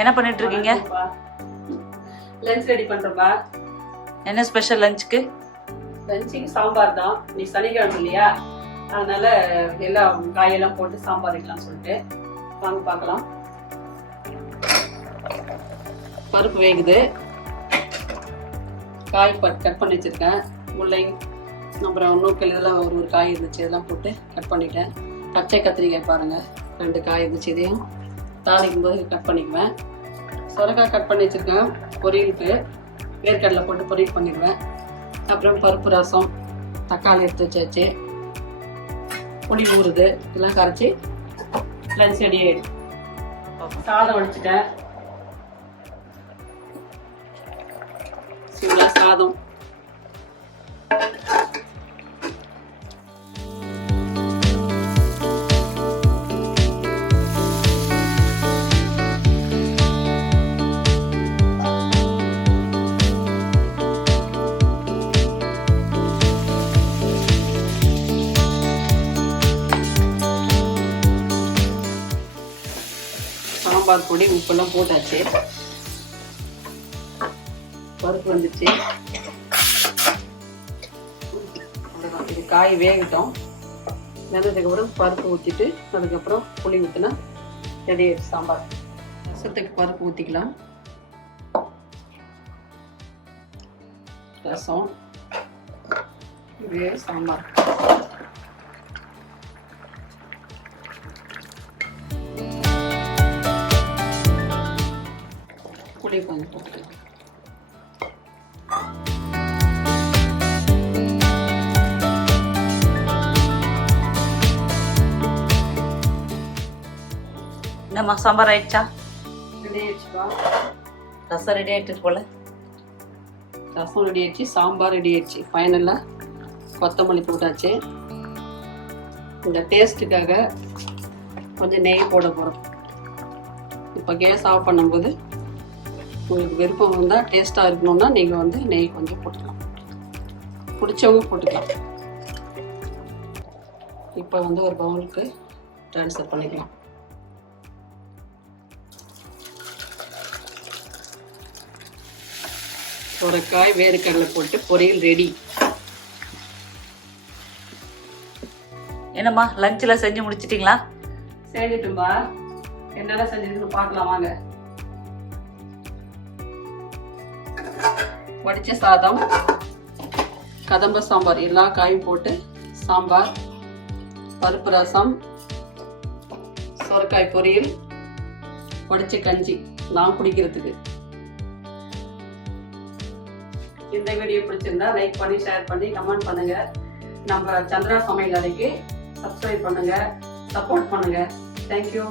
என்ன பண்ணிட்டு இருக்கீங்க? லஞ்ச் ரெடி பண்றப்பா. என்ன ஸ்பெஷல் லஞ்சுக்கு? லஞ்சுக்கு சாம்பார் தான். நீ சனிக்கிழமை இல்லையா, அதனால எல்லாம் காயெல்லாம் போட்டு சாம்பார் வைக்கலாம்னு சொல்லிட்டு வாங்க பார்க்கலாம். பருப்பு வேகுது, காய் கட் பண்ணி வச்சிருக்கேன். முள்ளை அப்புறம் நூக்கல் இதெல்லாம் ஒரு காய் இருந்துச்சு, இதெல்லாம் போட்டு கட் பண்ணிட்டேன். பச்சை கத்திரிக்காய் பாருங்க, 2 காய் இருந்துச்சு, இதையும் தாளிக்கும் போது கட் பண்ணிக்குவேன். சொரக்காய் கட் பண்ணி வச்சிருக்கேன், பொரியலுக்கு வேர்க்கடலை போட்டு பொரியல் பண்ணிடுவேன். அப்புறம் பருப்பு ரசம், தக்காளி எடுத்து வச்சாச்சு, புளி ஊறுது, இதெல்லாம் கரைச்சி லஞ்ச் ரெடி ஆயிடும். சாதம் வடிச்சிட்டேன், சிம்பிளா சாதம். சாம்பார் பொடி உப்பெல்லாம் போட்டாச்சு, பருப்பு வந்துச்சு. இது காய் வேகட்டும், வெந்ததுக்கு அப்புறம் பருப்பு ஊற்றிட்டு அதுக்கப்புறம் புளி ஊற்றினா ரெடி ஆயிடுச்சு சாம்பார். ரசத்துக்கு பருப்பு ஊற்றிக்கலாம். ரசம், சாம்பார். புளி கொஞ்சம் போட்டுக்கலாம். என்னம்மா சாம்பார் ஆயிடுச்சா? ரெடி ஆயிடுச்சுப்பா. ரசம் ரெடி ஆயிட்டு போல. ரசம் ரெடி ஆயிடுச்சு, சாம்பார் ரெடி ஆயிடுச்சு. ஃபைனலாக கொத்தமல்லி போட்டாச்சு. இந்த டேஸ்ட்டுக்காக கொஞ்சம் நெய் போட போகிறோம். இப்போ கேஸ் ஆஃப் பண்ணும்போது உங்களுக்கு விருப்பம் வந்தால், டேஸ்ட்டாக இருக்கணும்னா நீங்கள் நெய் கொஞ்சம் போட்டுக்கலாம், பிடிச்சவங்க போட்டுக்கலாம். இப்போ ஒரு பவுலுக்கு ட்ரான்ஸ்ஃபர் பண்ணிக்கலாம். சொரக்காய் வேர்க்கடலை போட்டு பொரியல் ரெடி. என்னம்மா லஞ்சில் செஞ்சு முடிச்சிட்டிங்களா? செஞ்சுட்டும்பா. என்னெல்லாம் செஞ்சுட்டு பார்க்கலாம் வாங்க. வடிச்ச சாதம், கதம்ப சாம்பார், எல்லா காயும் போட்டு சாம்பார், பருப்பு ரசம், சொரக்காய் பொரியல், வடிச்ச கஞ்சி நான் குடிக்கிறதுக்கு. இந்த வீடியோ பிடிச்சிருந்தா லைக் பண்ணி, ஷேர் பண்ணி, கமெண்ட் பண்ணுங்க. நம்ம சந்திரா சமையல் அறைக்கு சப்ஸ்கிரைப் பண்ணுங்க, சப்போர்ட் பண்ணுங்க. தேங்க்யூ.